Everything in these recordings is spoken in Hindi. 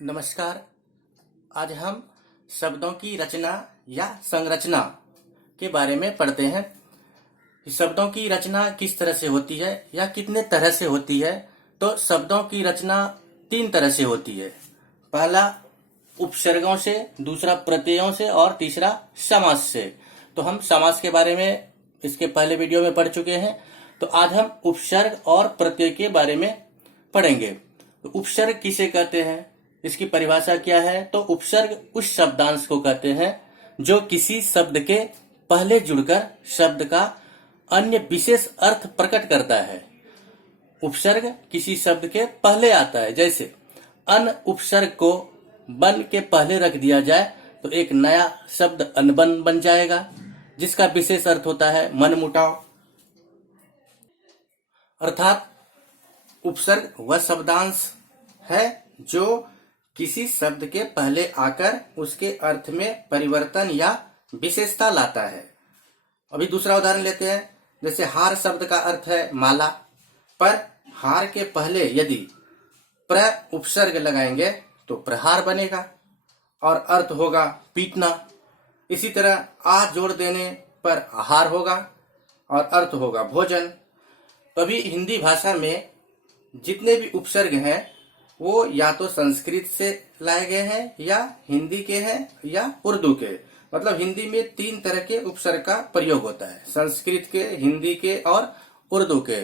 नमस्कार। आज हम शब्दों की रचना या संरचना के बारे में पढ़ते हैं। शब्दों की रचना किस तरह से होती है या कितने तरह से होती है। तो शब्दों की रचना 3 तरह से होती है। पहला उपसर्गों से, दूसरा प्रत्ययों से और तीसरा समास से। तो हम समास के बारे में इसके पहले वीडियो में पढ़ चुके हैं। तो आज हम उपसर्ग और प्रत्यय के बारे में पढ़ेंगे। तो उपसर्ग किसे कहते हैं, इसकी परिभाषा क्या है। तो उपसर्ग उस शब्दांश को कहते हैं जो किसी शब्द के पहले जुड़कर शब्द का अन्य विशेष अर्थ प्रकट करता है। उपसर्ग किसी शब्द के पहले आता है। जैसे अन उपसर्ग को बन के पहले रख दिया जाए तो एक नया शब्द अनबन बन जाएगा, जिसका विशेष अर्थ होता है मनमुटाव। अर्थात उपसर्ग वह शब्दांश है जो किसी शब्द के पहले आकर उसके अर्थ में परिवर्तन या विशेषता लाता है। अभी दूसरा उदाहरण लेते हैं। जैसे हार शब्द का अर्थ है माला, पर हार के पहले यदि प्र उपसर्ग लगाएंगे तो प्रहार बनेगा और अर्थ होगा पीटना। इसी तरह आ जोड़ देने पर आहार होगा और अर्थ होगा भोजन। तभी हिंदी भाषा में जितने भी उपसर्ग हैं वो या तो संस्कृत से लाए गए हैं या हिंदी के हैं या उर्दू के। मतलब हिंदी में 3 तरह के उपसर्ग का प्रयोग होता है, संस्कृत के, हिंदी के और उर्दू के।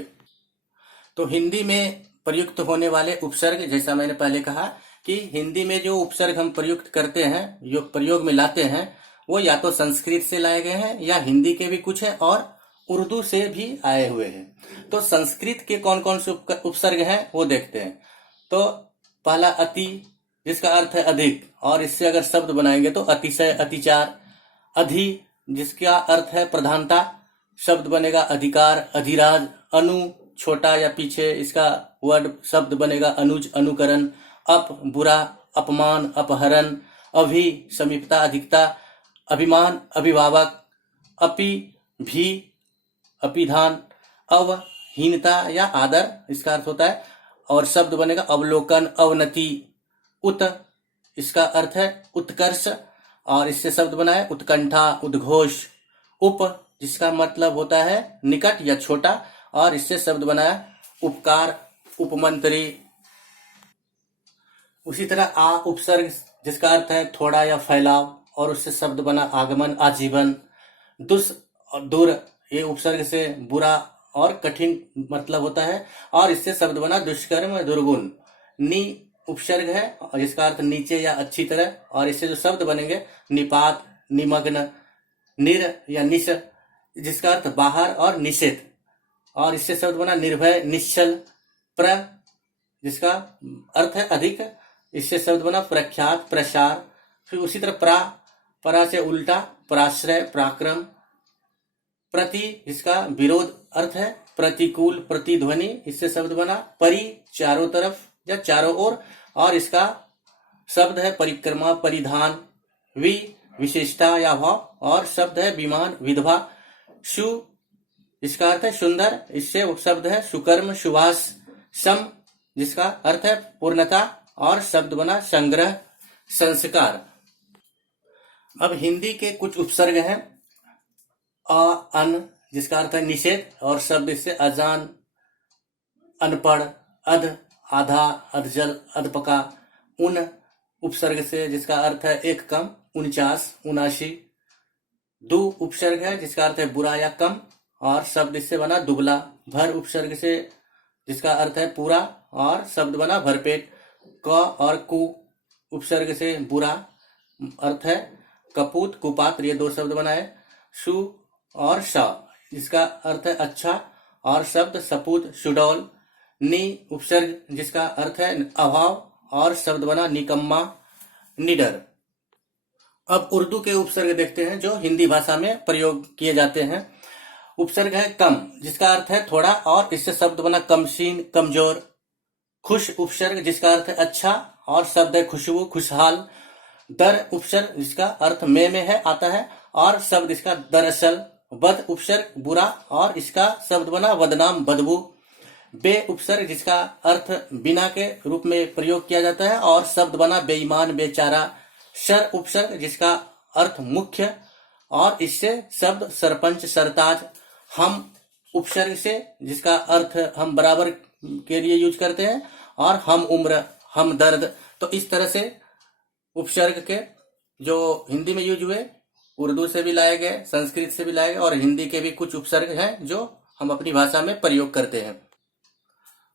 तो हिंदी में प्रयुक्त होने वाले उपसर्ग, जैसा मैंने पहले कहा कि हिंदी में जो उपसर्ग हम प्रयुक्त करते हैं, जो प्रयोग में लाते हैं, वो या तो संस्कृत से लाए गए हैं या हिंदी के भी कुछ है और उर्दू से भी आए हुए हैं। तो संस्कृत के कौन कौन से उपसर्ग हैं वो देखते हैं। तो पहला अति, जिसका अर्थ है अधिक, और इससे अगर शब्द बनाएंगे तो अतिशय, अतिचार। अधि, जिसका अर्थ है प्रधानता, शब्द बनेगा अधिकार, अधिराज। अनु, छोटा या पीछे, इसका वर्ड शब्द बनेगा अनुज, अनुकरण। अप, बुरा, अपमान, अपहरण। अभि, समीपता, अधिकता। अभिमान, अभिभावक। अपि, भी, अपिधान। अव, हीनता या आदर, इसका अर्थ होता है, और शब्द बनेगा अवलोकन, अवनति। उत, इसका अर्थ है उत्कर्ष और इससे शब्द बना है उत्कंठा, उद्घोष। उप, जिसका मतलब होता है निकट या छोटा और इससे शब्द बना है उपकार, उपमंत्री। उसी तरह आ उपसर्ग, जिसका अर्थ है थोड़ा या फैलाव और उससे शब्द बना आगमन, आजीवन। दुस और दूर, ये उपसर्ग से बुरा और कठिन मतलब होता है और इससे शब्द बना दुष्कर्म, दुर्गुण। नि उपसर्ग है और इसका अर्थ नीचे या अच्छी तरह और इससे जो शब्द बनेंगे निपात, निमग्न। निर या निश, जिसका अर्थ बाहर और निषेध और इससे शब्द बना निर्भय, निश्चल। प्र, जिसका अर्थ है अधिक, इससे शब्द बना प्रख्यात, प्रसार। फिर उसी तरह प्रा, परा से उल्टा, पराश्रय, पराक्रम। प्रति, जिसका विरोध अर्थ है प्रतिकूल, प्रतिध्वनि, इससे शब्द बना परि, चारों तरफ या चारों ओर और इसका शब्द है परिक्रमा, परिधान। वि, विशेषता या भाव और शब्द है विमान, विधवा। शु, इसका अर्थ है सुंदर, इससे शब्द है सुकर्म, सुवास। सम, जिसका अर्थ है पूर्णता और शब्द बना संग्रह, संस्कार। अब हिंदी के कुछ उपसर्ग हैं। अ, अन, जिसका अर्थ है निषेध और शब्द इससे अजान, अनपढ़। अध, आधा, अधजल, अधपका। उन उपसर्ग से, जिसका अर्थ है एक कम, 49, 79। दु उपसर्ग है जिसका अर्थ है बुरा या कम और शब्द इससे बना दुबला। भर उपसर्ग से, जिसका अर्थ है पूरा और शब्द बना भरपेट। क और कु उपसर्ग से बुरा, अर्थ है कपूत, कुपात्र, ये 2 शब्द बनाए। सु और श, जिसका अर्थ है अच्छा और शब्द सपूत, सुडौल। नि उपसर्ग, जिसका अर्थ है अभाव और शब्द बना निकम्मा, निडर। अब उर्दू के उपसर्ग देखते हैं जो हिंदी भाषा में प्रयोग किए जाते हैं। उपसर्ग है कम, जिसका अर्थ है थोड़ा और इससे शब्द बना कमसीन, कमजोर। खुश उपसर्ग, जिसका अर्थ है अच्छा और शब्द है खुशबू, खुशहाल। दर उपसर्ग, जिसका अर्थ में है आता है और शब्द इसका दरअसल। वद उपसर्ग, बुरा और इसका शब्द बना बदनाम, बदबू। बे उपसर्ग जिसका अर्थ बिना के रूप में प्रयोग किया जाता है और शब्द बना बेईमान बेचारा। सर उपसर्ग जिसका अर्थ मुख्य और इससे शब्द सरपंच सरताज। हम उपसर्ग से जिसका अर्थ हम बराबर के लिए यूज करते हैं और हम उम्र हम दर्द। तो इस तरह से उपसर्ग के जो हिंदी में यूज हुए उर्दू से भी लाए गए, संस्कृत से भी लाए गए और हिंदी के भी कुछ उपसर्ग हैं जो हम अपनी भाषा में प्रयोग करते हैं।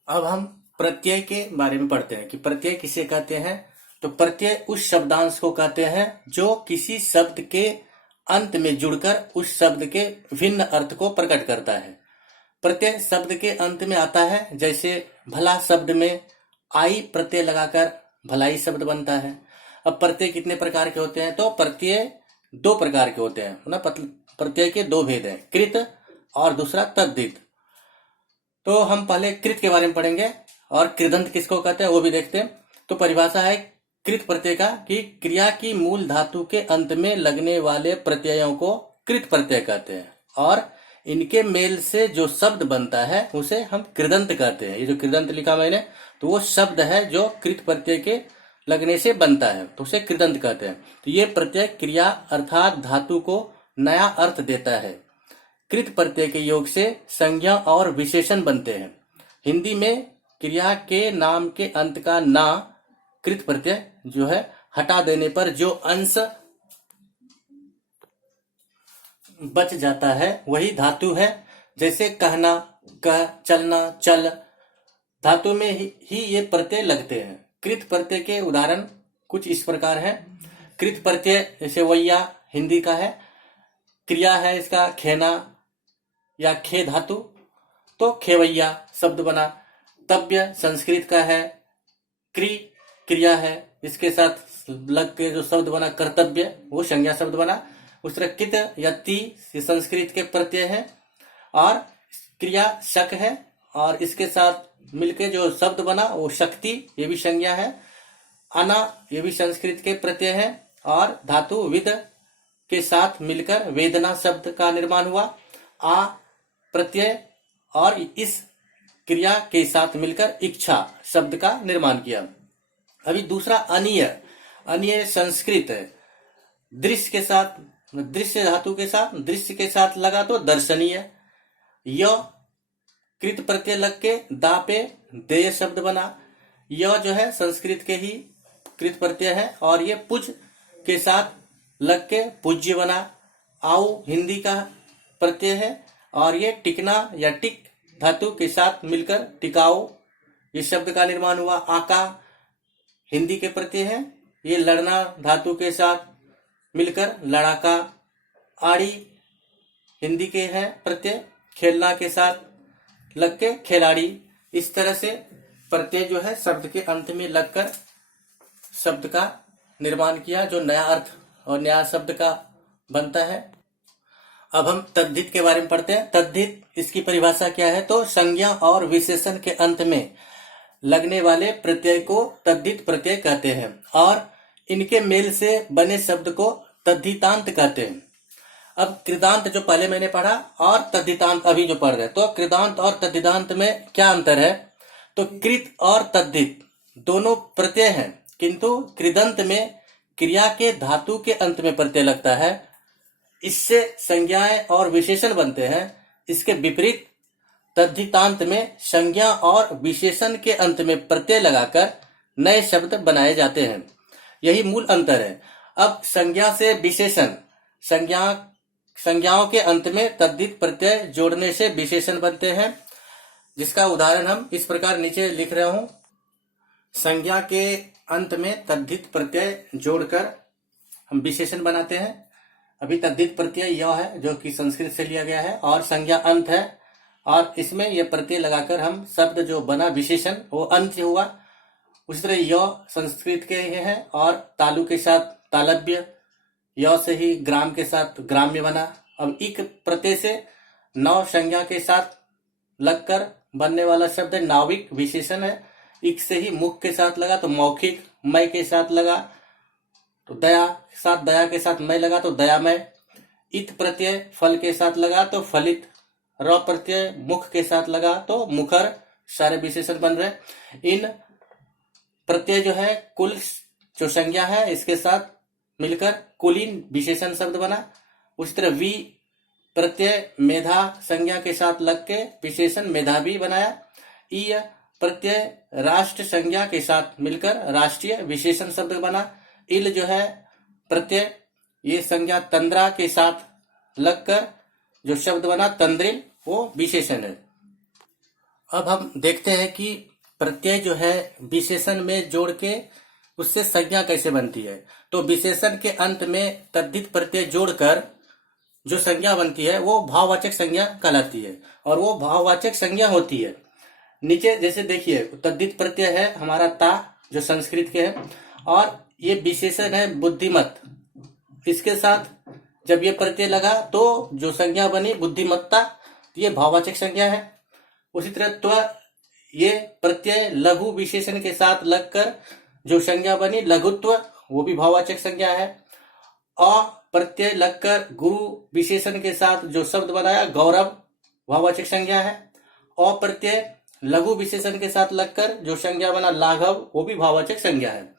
अब हम प्रत्यय के बारे में पढ़ते हैं कि प्रत्यय किसे कहते हैं। तो प्रत्यय उस शब्दांश को कहते हैं जो किसी शब्द के अंत में जुड़कर उस शब्द के भिन्न अर्थ को प्रकट करता है। प्रत्यय शब्द के अंत में आता है, जैसे भला शब्द में आई प्रत्यय लगाकर भलाई शब्द बनता है। अब प्रत्यय कितने प्रकार के होते हैं, तो प्रत्यय दो प्रकार के होते हैं ना। प्रत्यय के दो भेद हैं, कृत और दूसरा तद्धित। तो हम पहले कृत के बारे में पढ़ेंगे और कृदंत किसको कहते हैं वो भी देखते हैं। तो परिभाषा है कृत प्रत्यय का कि क्रिया की मूल धातु के अंत में लगने वाले प्रत्ययों को कृत प्रत्यय कहते हैं और इनके मेल से जो शब्द बनता है उसे हम कृदंत कहते हैं। ये जो कृदंत लिखा मैंने, तो वो शब्द है जो कृत प्रत्यय के लगने से बनता है, तो उसे कृदंत कहते हैं। तो ये प्रत्यय क्रिया अर्थात धातु को नया अर्थ देता है। कृत प्रत्यय के योग से संज्ञा और विशेषण बनते हैं। हिंदी में क्रिया के नाम के अंत का ना कृत प्रत्यय जो है हटा देने पर जो अंश बच जाता है वही धातु है। जैसे कहना कह, चलना चल, धातु में ही ये प्रत्यय लगते हैं। कृत प्रत्यय के उदाहरण कुछ इस प्रकार है। कृत प्रत्यय जैसे वैया हिंदी का है, क्रिया है इसका खेना या खे धातु, तो खेवैया शब्द बना। तव्य संस्कृत का है, क्रिया है, इसके साथ लग के जो शब्द बना कर्तव्य वो संज्ञा शब्द बना। उस तरह कित या ती ये संस्कृत के प्रत्यय है और क्रिया शक है और इसके साथ मिलके जो शब्द बना वो शक्ति ये भी संज्ञा है। अना ये भी संस्कृत के प्रत्यय है और धातु विद के साथ मिलकर वेदना शब्द का निर्माण हुआ। आ प्रत्यय और इस क्रिया के साथ मिलकर इच्छा शब्द का निर्माण किया। अभी दूसरा अनीय, अनीय संस्कृत है। दृश्य के साथ, दृश्य धातु के साथ, दृश्य के साथ लगा तो दर्शनीय। य कृत प्रत्यय लग के दा पे देय शब्द बना। यह जो है संस्कृत के ही कृत प्रत्यय है और ये पुज के साथ लग के पूज्य बना। आओ हिंदी का प्रत्यय है और ये टिकना या टिक धातु के साथ मिलकर टिकाओ ये शब्द का निर्माण हुआ। आका हिंदी के प्रत्यय है, ये लड़ना धातु के साथ मिलकर लड़ाका। आड़ी हिंदी के है प्रत्यय, खेलना के साथ लग के खिलाड़ी। इस तरह से प्रत्यय जो है शब्द के अंत में लगकर शब्द का निर्माण किया जो नया अर्थ और नया शब्द का बनता है। अब हम तद्धित के बारे में पढ़ते हैं। तद्धित इसकी परिभाषा क्या है, तो संज्ञा और विशेषण के अंत में लगने वाले प्रत्यय को तद्धित प्रत्यय कहते हैं और इनके मेल से बने शब्द को तद्धितांत कहते हैं। अब कृदांत जो पहले मैंने पढ़ा और तद्धितांत अभी जो पढ़ रहे हैं, तो कृदांत और तद्धितांत में क्या अंतर है, तो कृत और तद्धित दोनों प्रत्यय हैं किंतु कृदंत में क्रिया के धातु के अंत में प्रत्यय लगता है, इससे संज्ञाएं और विशेषण बनते हैं। इसके विपरीत तद्धितांत में संज्ञा और विशेषण के अंत में प्रत्यय लगाकर नए शब्द बनाए जाते हैं। यही मूल अंतर है। अब संज्ञा से विशेषण, संज्ञाओं के अंत में तद्धित प्रत्यय जोड़ने से विशेषण बनते हैं, जिसका उदाहरण हम इस प्रकार नीचे लिख रहा हूं। संज्ञा के अंत में तद्धित प्रत्यय जोड़कर हम विशेषण बनाते हैं। अभी तद्धित प्रत्यय यह है जो कि संस्कृत से लिया गया है और संज्ञा अंत है और इसमें यह प्रत्यय लगाकर हम शब्द जो बना विशेषण वो अंत हुआ। उसी तरह य संस्कृत के है और तालु के साथ तालव्य, य से ही ग्राम के साथ ग्राम्य बना। अब इक प्रत्यय से नौ संज्ञा के साथ लगकर बनने वाला शब्द नाविक विशेषण है। इक से ही मुख के साथ लगा तो मौखिक, मय के साथ लगा तो दया के साथ मय लगा तो दयामय। इत प्रत्यय फल के साथ लगा तो फलित, र प्रत्यय मुख के साथ लगा तो मुखर, सारे विशेषण बन रहे। इन प्रत्यय जो है कुल जो संज्ञा है इसके साथ मिलकर कुलीन विशेषण शब्द बना। उसी तरह वी प्रत्यय मेधा संज्ञा के साथ लग के विशेषण मेधावी बनाया। ई प्रत्यय राष्ट्र संज्ञा के साथ मिलकर राष्ट्रीय विशेषण शब्द बना। इल जो है प्रत्यय ये संज्ञा तंद्रा के साथ लगकर जो शब्द बना तंद्रिल, वो विशेषण है। अब हम देखते हैं कि प्रत्यय जो है विशेषण में जोड़ के उससे संज्ञा कैसे बनती है। तो विशेषण के अंत में तद्धित प्रत्यय जोड़कर जो संज्ञा बनती है वो भाववाचक संज्ञा कहलाती है, और वो भाववाचक संज्ञा होती है। नीचे जैसे देखिए तद्धित प्रत्यय है हमारा ता जो संस्कृत के है, और ये विशेषण है बुद्धिमत। इसके साथ जब ये प्रत्यय लगा तो जो संज्ञा बनी बुद्धिमत्ता, ये भाववाचक संज्ञा है। उसी तरह त्व ये प्रत्यय लघु विशेषण के साथ लगकर जो संज्ञा बनी लघुत्व, वो भी भाववाचक संज्ञा है। अ प्रत्यय लगकर गुरु विशेषण के साथ जो शब्द बनाया गौरव, भाववाचक संज्ञा है। अ प्रत्यय लघु विशेषण के साथ लगकर जो संज्ञा बना लाघव, वो भी भाववाचक संज्ञा है।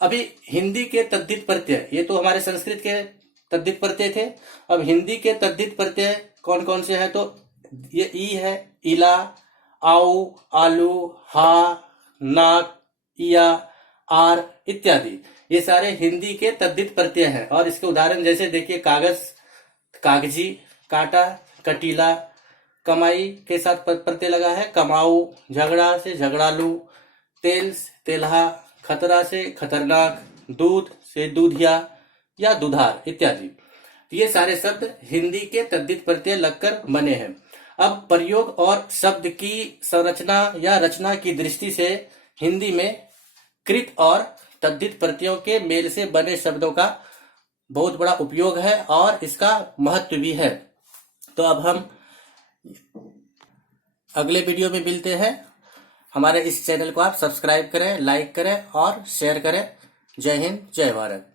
अभी हिंदी के तद्धित प्रत्यय, ये तो हमारे संस्कृत के तद्धित प्रत्यय थे। अब हिंदी के तद्धित प्रत्यय कौन कौन से हैं, तो ये ई है, इला, आउ, आलू, हा, नाक, इया, आर इत्यादि, ये सारे हिंदी के तद्धित प्रत्यय हैं। और इसके उदाहरण जैसे देखिए कागज, कागजी, काटा, कटीला। कमाई के साथ प्रत्यय लगा है कमाऊ, झगड़ा से झगड़ालू, तेल से तेल्हा, खतरा से खतरनाक, दूध से दूधिया या दुधार इत्यादि। ये सारे शब्द हिंदी के तद्धित प्रत्यय लगकर बने हैं। अब प्रयोग और शब्द की संरचना या रचना की दृष्टि से हिंदी में कृत और तद्धित प्रत्ययों के मेल से बने शब्दों का बहुत बड़ा उपयोग है और इसका महत्व भी है। तो अब हम अगले वीडियो में मिलते हैं। हमारे इस चैनल को आप सब्सक्राइब करें, लाइक करें और शेयर करें। जय हिंद, जय भारत।